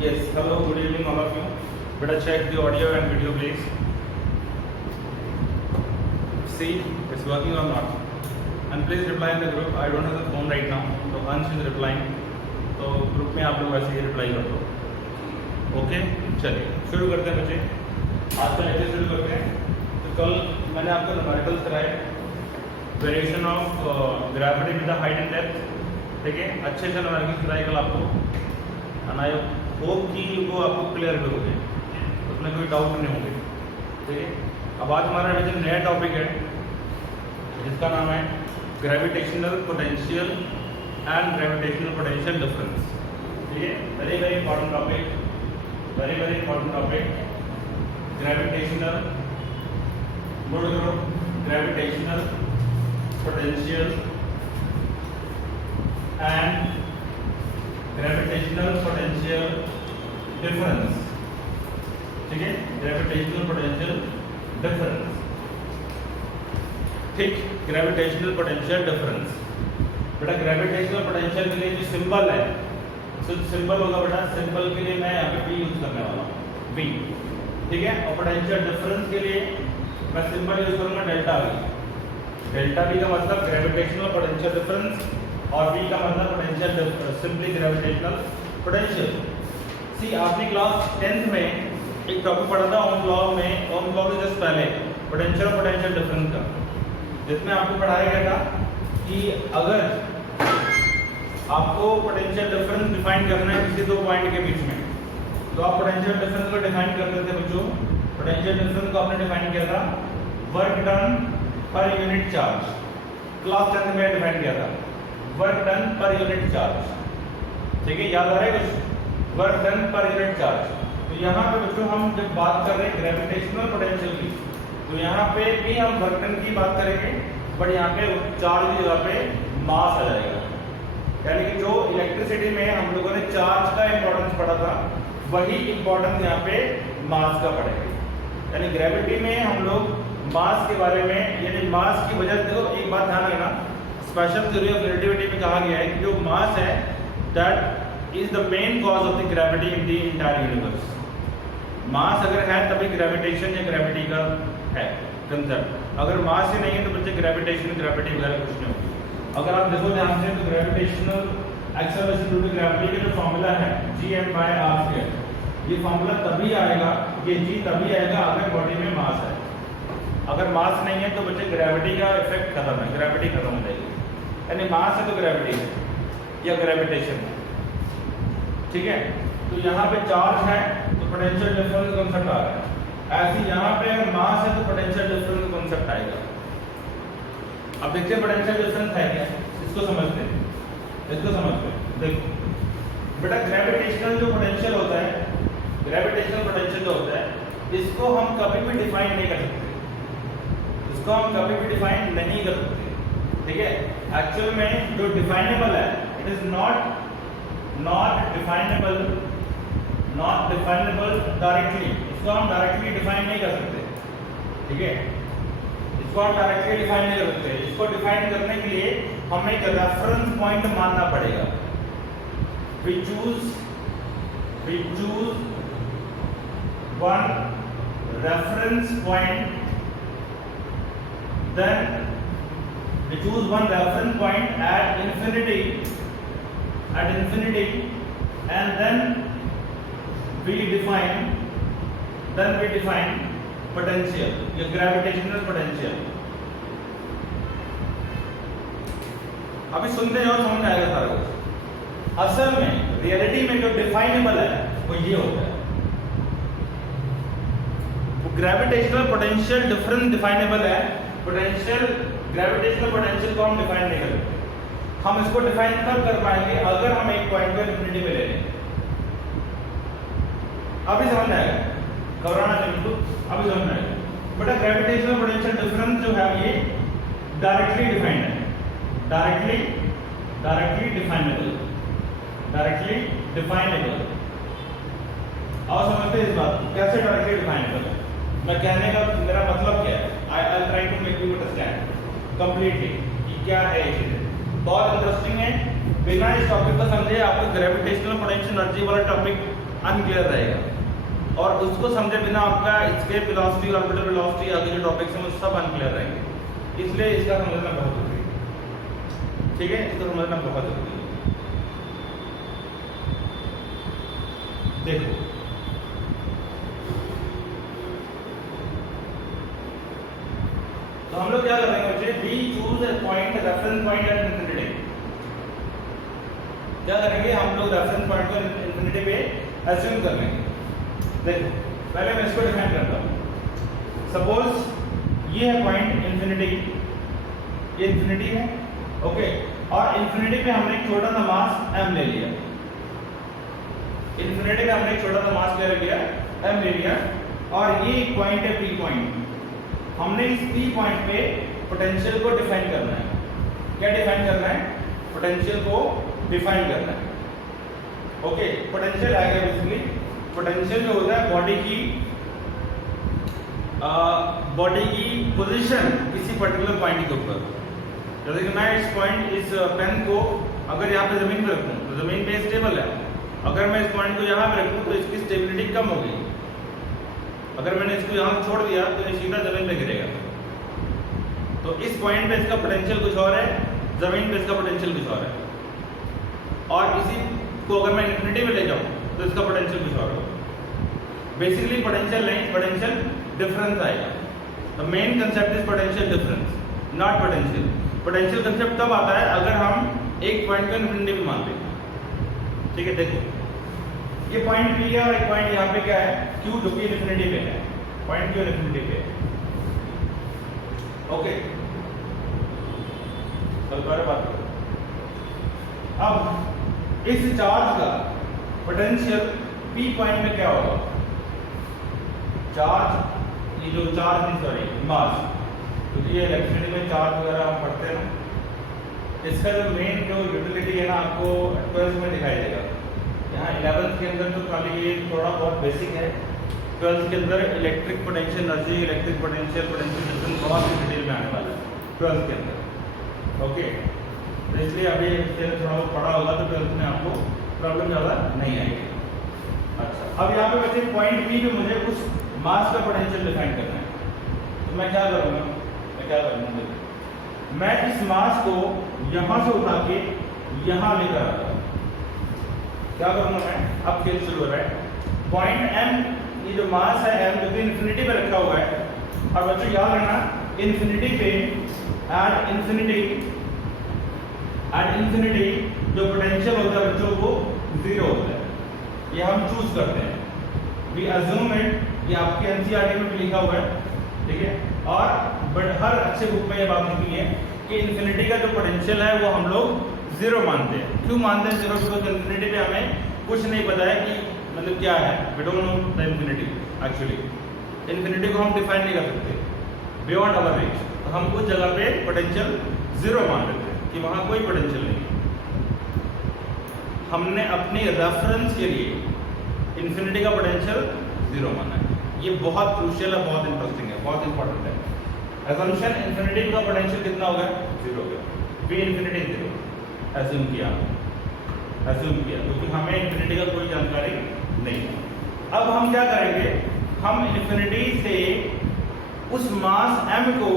Yes, hello, good evening all of you. Better check the audio and video please. See, it's working or not. And please reply in the group. I don't have the phone right now. So Ansh is replying. तो group में आप लोग वैसे ही reply कर दो. Okay, चलिए शुरू करते हैं बच्चे. आज का लेक्चर शुरू करते हैं. तो कल मैंने आपको न्यूमेरिकल्स कराए, variation of gravity with the height and depth. ठीक है, अच्छे से न्यूमेरिकल्स कराए कल आपको. एंड आई होप कि वो आपको क्लियर भी हो गए, उसमें कोई डाउट नहीं होंगे. ठीक है, अब आज हमारा जो नया टॉपिक है जिसका नाम है gravitational potential and gravitational potential difference. ठीक है, very very important topic, very very important topic. Gravitational gravitational potential and gravitational potential difference. ठीक है, ग्रेविटेशनल पोटेंशियल डिफरेंस. ठीक, ग्रेविटेशनल पोटेंशियल डिफरेंस. बेटा ग्रेविटेशनल पोटेंशियल के लिए जो सिंबल है, तो सिंबल होगा बेटा, सिंबल के लिए मैं यहाँ पे V यूज करने वाला हूँ, V. ठीक है, और पोटेंशियल डिफरेंस के लिए मैं सिंबल यूज करूंगा डेल्टा V. डेल्टा V का मतलब ग्रेविटेशनल पोटेंशियल डिफरेंस और V का मतलब पोटेंशियल सिंपली ग्रेविटेशनल पोटेंशियल. सी, आपने क्लास 10th में एक टॉपिक पढ़ा था ओम लॉ में, ओम लॉ के जस्ट पहले पोटेंशियल और पोटेंशियल डिफरेंस का, जिसमें आपको पढ़ाया गया था कि अगर आपको पोटेंशियल डिफरेंस डिफाइन करना है किसी दो पॉइंट के बीच में, तो आप पोटेंशियल डिफरेंस को डिफाइन करते थे बच्चों. पोटेंशियल डिफरेंस को आपने डिफाइन किया था work done per unit charge. Class 10 में डिफाइन किया था work done per unit charge. ठीक है, याद आ रहा है कुछ? Work done per unit charge. तो यहाँ पे बच्चों हम जब बात कर रहे हैं ग्रेविटेशनल पोटेंशियल की, तो यहाँ पे भी हम वर्क डन की बात करेंगे, बट यहाँ पे चार्ज की जगह पे मास आ जाएगा. यानी कि जो इलेक्ट्रिसिटी में हम लोगों ने चार्ज का इंपॉर्टेंस पढ़ा था, वही इंपॉर्टेंस यहाँ पे मास का पड़ेगा. यानी ग्रेविटी में हम लोग मास के बारे में, यानी मास की वजह से, देखो एक बात ध्यान रखना, स्पेशल थ्योरी ऑफ रिलेटिविटी में कहा गया है कि जो मास है that is the main cause of the gravity in the entire universe. Mass अगर है तभी ग्रेविटेशन या ग्रेविटी का है कंसेप्ट. अगर मास ही नहीं है तो बच्चे ग्रेविटेशन ग्रेविटी वगैरह कुछ नहीं होगी. अगर आप देखो ध्यान से तो gravitational acceleration due to gravity का जो फॉर्मूला है Gm/r², ये फॉर्मूला तभी आएगा, ये G तभी आएगा अगर बॉडी में मास है. अगर मास नहीं है तो बच्चे ग्रेविटी का इफेक्ट खत्म है, ग्रेविटी खत्म हो जाएगी. यानी मास है तो ग्रेविटी है या ग्रेविटेशन है. ठीक है, तो यहाँ पे चार्ज है तो पोटेंशियल डिफरेंस कॉन्सेप्ट आ रहा है. ऐसे यहाँ पे अगर मास है तो पोटेंशियल डिफरेंस कॉन्सेप्ट आएगा. अब देखते हैं पोटेंशियल डिफरेंस है क्या, इसको समझते हैं, इसको समझते हैं. देखो बेटा, ग्रेविटेशनल जो पोटेंशियल होता है, ग्रेविटेशनल पोटेंशियल जो होता है, इसको हम कभी भी डिफाइन नहीं कर सकते. इसको हम कभी भी डिफाइन नहीं कर सकते. ठीक है, एक्चुअल में जो डिफाइनेबल है, it is not definable directly. इसको हम डायरेक्टली डिफाइन नहीं कर सकते. ठीक है, इसको हम डायरेक्टली डिफाइन नहीं कर सकते. इसको डिफाइन करने के लिए हमें एक रेफरेंस पॉइंट मानना पड़ेगा. we choose one reference point, then we choose one reference point at infinity, and then we define potential, या gravitational potential. अभी सुनते जाओ, समझ में आएगा सारा कुछ. असल में रियलिटी में जो डिफाइनेबल है वो ये होता है. वो ग्रेविटेशनल पोटेंशियल डिफरेंस डिफाइनेबल है. पोटेंशियल ग्रेविटेशनल पोटेंशियल को हम डिफाइन नहीं कर सकते. हम इसको डिफाइन कब कर पाएंगे, अगर हम एक पॉइंट को इन्फिनिटी में ले लें. अभी समझ आएगा, घबराना नहीं तो अभी समझ आएगा. बट ग्रेविटेशनल पोटेंशियल डिफरेंस जो है ये डायरेक्टली डिफाइंड है, डायरेक्टली डिफाइनेबल. और समझते हैं इस बात को, कैसे डायरेक्टली डिफाइनेबल है. मैं कहने का मेरा मतलब क्या है, I try to make you understand completely कि क्या है ये चीजें. बहुत इंटरेस्टिंग है. बिना इस टॉपिक को समझे आपको ग्रेविटेशनल पोटेंशियल एनर्जी वाला टॉपिक अनक्लियर रहेगा, और उसको समझे बिना आपका एस्केप वेलोसिटी, ऑर्बिटल वेलोसिटी, आगे जो टॉपिक्स हैं वो सब अनक्लियर रहेंगे। इसलिए इसका समझना बहुत जरूरी है, ठीक है, इसको समझना बहुत जरूरी है। देखो तो हम लोग क्या कर रहे हैं बच्चे, we choose a point, reference point at infinity. क्या करेंगे हम लोग, रेफरेंस पॉइंट को इंफिनिटी पे अज्यूम कर लेंगे। देखो पहले मैं इसको डिफाइन करता हूं। सपोज ये है पॉइंट इंफिनिटी, ये इंफिनिटी है, ओके, और इंफिनिटी पे हमने एक छोटा सा मास m ले लिया। इंफिनिटी पे हमने एक छोटा सा मास ले लिया, m ले लिया, और ये एक पॉइंट है p पॉइंट। हमने इस p पॉइंट पे पोटेंशियल को डिफाइन करना है। क्या डिफाइन करना है? पोटेंशियल को डिफाइन करना है, ओके। पोटेंशियल आएगा बेसिकली, पोटेंशियल जो होता है बॉडी की पोजीशन किसी पर्टिकुलर पॉइंट के ऊपर। जैसे कि मैं इस पॉइंट, इस पेन को अगर यहाँ पे जमीन पे रखूँ तो जमीन पे स्टेबल है, अगर मैं इस पॉइंट को यहाँ पे रखूँ तो इसकी स्टेबिलिटी कम होगी। अगर मैंने इसको यहाँ छोड़ दिया तो ये सीधा जमीन पे गिरेगा। तो इस पॉइंट पे इसका पोटेंशियल कुछ और है, जमीन पे इसका पोटेंशियल कुछ और है, और इसी को अगर मैं इंफिनिटी में ले जाऊँ तो इसका पोटेंशियल कुछ और होगा। बेसिकली पोटेंशियल नहीं, पोटेंशियल डिफरेंस आएगा। The main concept is potential difference, not potential. Potential concept तब आता है अगर हम एक पॉइंट को इंफिनिटी में मान लें, ठीक है। देखो ये पॉइंट P है और एक पॉइंट यहाँ पे क्या है Q, जो कि इंफिनिटी पे है, पॉइंट Q इंफिनिटी पे है, ओके। दोबारा बात करो। अब इस चार्ज का पोटेंशियल P पॉइंट में क्या होगा? चार्ज, ये जो चार्ज नहीं, सॉरी मास, क्योंकि ये इलेक्ट्रिसिटी में चार्ज वगैरह हम पढ़ते हैं ना, इसका जो मेन जो यूटिलिटी है ना आपको 12th में दिखाई देगा। यहाँ 11th के अंदर तो खाली ये थोड़ा बहुत बेसिक है, 12th के अंदर electric potential energy, electric potential, potential difference बहुत ही डिटेल में आने वाला है 12th के अंदर, ओके। तो इसलिए अभी थोड़ा बहुत पढ़ा होगा तो 12th में आपको प्रॉब्लम ज़्यादा नहीं आएगी। अच्छा, अब यहाँ पे बच्चे पॉइंट P पे मुझे उस मास का पोटेंशियल डिफाइन करना है, तो मैं क्या करूँगा, मैं इस मास को यहाँ से उठा के यहाँ लेकर आता हूँ। क्या करूँगा मैं? अब खेल शुरू हो रहा है। पॉइंट M, ये जो मास है M, जो कि इंफिनिटी पे रखा हुआ है, और बच्चों याद रखना इंफिनिटी पे एट इंफिनिटी जो पोटेंशियल होता है बच्चों वो 0 होता है। ये हम चूज करते हैं, वी अज्यूम इट, ये आपके NCERT में भी लिखा हुआ है, ठीक है। और बट हर अच्छे बुक में ये बात लिखी है कि इंफिनिटी का जो पोटेंशियल है वो हम लोग 0 मानते हैं। क्यों मानते हैं 0? बिकॉज इंफिनिटी पे हमें कुछ नहीं पता है कि मतलब क्या है, we don't know the infinity. Actually infinity को हम डिफाइन नहीं कर सकते बियॉन्ड आवर रेंज, तो हम उस जगह पे पोटेंशियल 0 मान लेते हैं कि वहाँ कोई पोटेंशियल नहीं है। हमने अपनी रेफरेंस के लिए इंफिनिटी का पोटेंशियल 0 माना है। ये बहुत क्रूशियल है, बहुत इंटरेस्टिंग है, बहुत इंपॉर्टेंट है। एजम्पशन इंफिनिटी का पोटेंशियल कितना होगा? 0 होगा। वी इंफिनिटी 0 एज्यूम किया, क्योंकि हमें इंफिनिटी का कोई जानकारी नहीं है। अब हम क्या करेंगे, हम इंफिनिटी से उस मास m को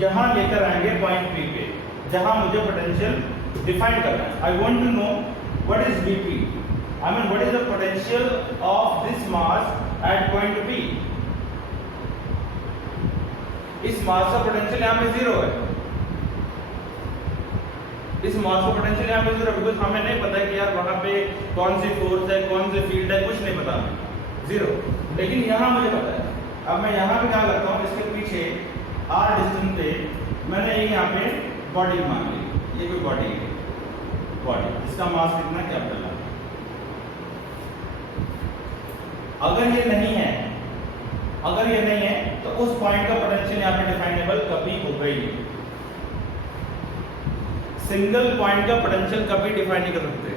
यहाँ लेकर आएंगे पॉइंट P पे, जहाँ मुझे पोटेंशियल डिफाइन करना है। I want to know what is Vp, I mean what is the potential of this mass at point P। इस मास का पोटेंशियल यहाँ पे 0 है, इस मास का पोटेंशियल यहाँ पे 0, बिकॉज हमें नहीं पता कि यार वहाँ पे कौन सी फोर्स है, कौन सी फील्ड है, कुछ नहीं पता हमें, 0। लेकिन यहाँ मुझे पता है। अब मैं यहाँ पे क्या करता हूँ, इसके पीछे r डिस्टेंस पे मैंने यहाँ पे बॉडी मान ली, ये कोई बॉडी है, इसका मास कितना, कैपिटल है। अगर ये नहीं है तो उस पॉइंट का पोटेंशियल यहाँ पे डिफाइनेबल कभी होगा ही नहीं। सिंगल पॉइंट का पोटेंशियल कभी डिफाइन नहीं कर सकते।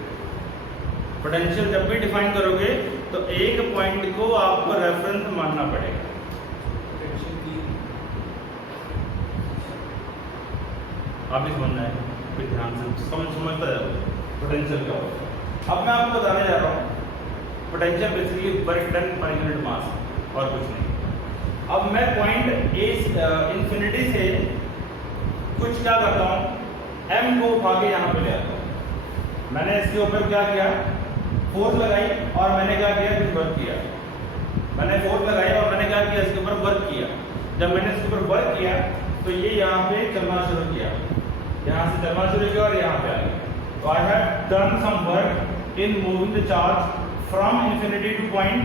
पोटेंशियल जब भी डिफाइन करोगे तो एक पॉइंट को आपको रेफरेंस मानना पड़ेगा। आप इस बनना है, फिर ध्यान से समझता जाओ पोटेंशियल का। अब मैं आपको बताने जा रहा हूँ पोटेंशियल बेसिकली वर्क डन पर यूनिट मास और कुछ नहीं। अब मैं पॉइंट ए इंफिनिटी से कुछ क्या करता हूँ, m को उठा के यहाँ पे ले आता हूँ। मैंने इसके ऊपर क्या किया, फोर्स लगाई और मैंने क्या किया, कुछ वर्क किया। मैंने फोर्स लगाई और मैंने क्या किया, इसके ऊपर वर्क किया। जब मैंने इसके ऊपर वर्क किया तो ये यहाँ पे चलना शुरू किया, यहाँ से चलना शुरू किया और यहाँ पे आ गया। तो I have done some work in moving the charge from infinity to point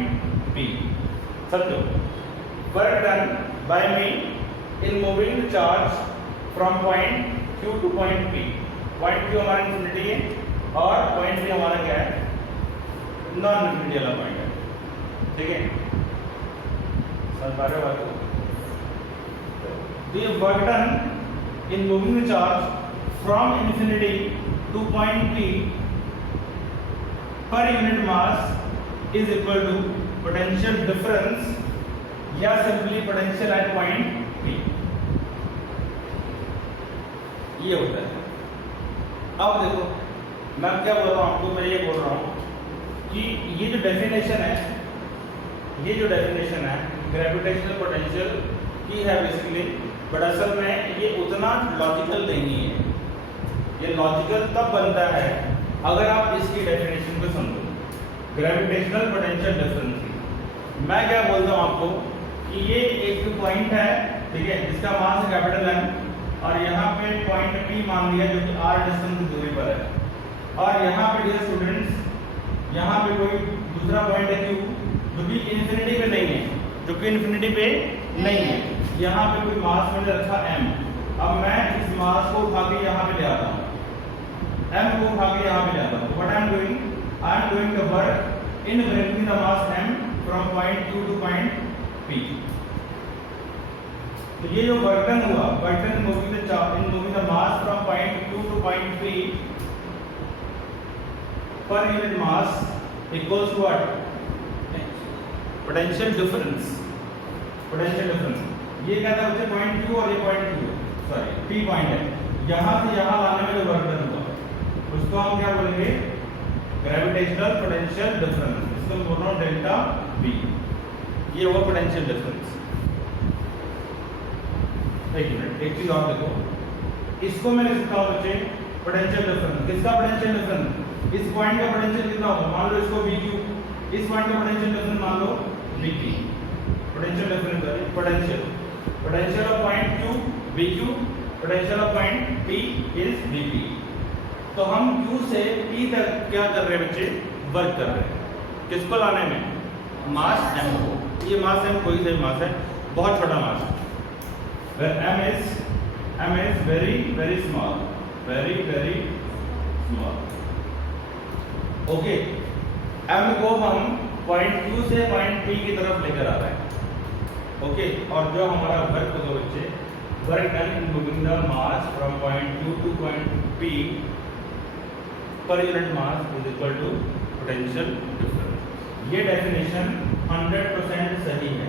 P। समझो, work done by me in moving the charge from point Q to point P। Point Q हमारा इंफिनिटी है और point P हमारा क्या है, non infinity वाला point है। ठीक है, समझ पा रहे हो बात को? The work done in moving the charge from infinity to point P per unit mass is equal to potential difference या simply potential at point P। ये होता है। अब देखो मैं क्या बोल रहा हूँ आपको, मैं ये बोल रहा हूँ कि ये जो डेफिनेशन है, ये जो डेफिनेशन है ग्रेविटेशनल पोटेंशियल की है बेसिकली, बट असल में ये उतना लॉजिकल नहीं है। ये लॉजिकल तब बनता है अगर आप इसकी डेफिनेशन को समझो, ग्रेविटेशनल पोटेंशियल डिफरेंस। मैं क्या बोलता हूँ आपको कि ये एक पॉइंट है, ठीक है, जिसका मास है कैपिटल M और यहाँ पे पॉइंट P मान लिया जो कि r डिस्टेंस की दूरी पर है। और यहाँ पे डियर स्टूडेंट्स, यहाँ पे कोई दूसरा पॉइंट है Q जो कि इन्फिनिटी पे नहीं है, जो कि इन्फिनिटी पे नहीं है। यहाँ पे कोई मास मैंने रखा m। अब मैं इस मास को उठा के यहाँ पे ले आता हूँ, m को उठा के यहाँ पे ले आता हूँ। What I am doing the work in bringing the mass m from point Q to point P। तो ये जो वर्क डन हुआ, work done moving the mass from point Q to point P पर unit mass equals to what, potential difference. Potential difference ये क्या था बच्चे, point Q और ये point Q, sorry P point है, यहाँ से यहाँ लाने में जो वर्क डन हुआ उसको हम क्या बोलेंगे, ग्रेविटेशनल पोटेंशियल डिफरेंस। इसको बोल रहा हूँ डेल्टा V। ये हुआ पोटेंशियल डिफरेंस। एक मिनट, एक चीज और देखो, इसको मैं लिख सकता हूँ बच्चे पोटेंशियल डिफरेंस। किसका पोटेंशियल डिफरेंस, इस पॉइंट का पोटेंशियल कितना होगा, मान लो इसको VQ, इस पॉइंट का पोटेंशियल डिफरेंस मान लो VP। Potential difference, potential of point Q VQ, potential of point P is VP। तो हम Q से P तक क्या कर रहे हैं बच्चे, वर्क कर रहे हैं। किसको लाने में, मास m को। ये मास m कोई सा मास है, बहुत छोटा मास है, where m is very very small, very very small। Okay, m को हम पॉइंट Q से पॉइंट P की तरफ लेकर आ रहे हैं। ओके, और जो हमारा वर्क होगा बच्चे, work done in moving the mass from point Q to point P पर unit mass is equal to potential difference. ये डेफिनेशन 100% सही है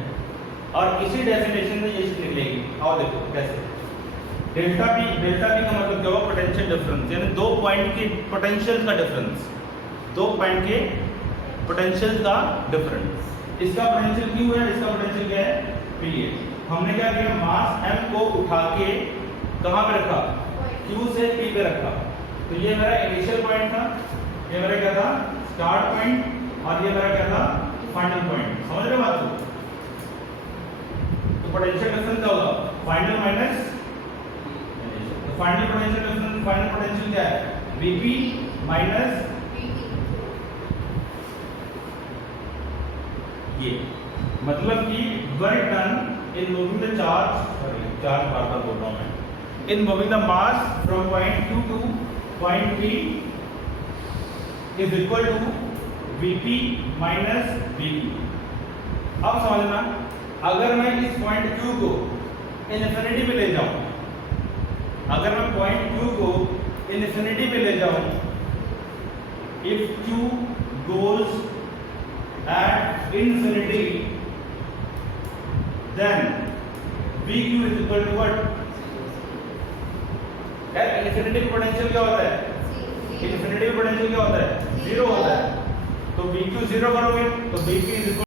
और इसी डेफिनेशन में ये निकलेगी। आओ देखो कैसे, डेल्टा P का मतलब क्या हुआ, पोटेंशियल डिफरेंस, यानी दो पॉइंट की पोटेंशियल का डिफरेंस, दो पॉइंट के पोटेंशियल का डिफरेंस। इसका पोटेंशियल Q है, इसका पोटेंशियल क्या है, P है। हमने क्या किया, मास m को उठा के कहाँ पे रखा, Q से P पे रखा। तो ये मेरा इनिशियल पॉइंट था, ये मेरा क्या था, स्टार्ट पॉइंट, और ये मेरा क्या था, फाइनल पॉइंट। समझ रहे हो बात को? तो पोटेंशियल डिफरेंस क्या होगा, फाइनल माइनस तो final potential difference, final potential क्या है, Vp माइनस ये, मतलब कि work done in moving the charge, sorry charge बार बार बोल रहा हूं मैं, in moving the mass from point Q to point P is equal to Vp minus Vp। अब समझना, अगर मैं इस पॉइंट Q को इन्फिनिटी पे ले जाऊं, अगर मैं पॉइंट Q को इन्फिनिटी पे ले जाऊं, if Q goes at infinity, then VQ is equal to what? यार इन्फिनिटी पोटेंशियल क्या होता है, इन्फिनिटी पोटेंशियल क्या होता है, जीरो होता है। तो बी क्यू 0 करोगे तो बी पी इज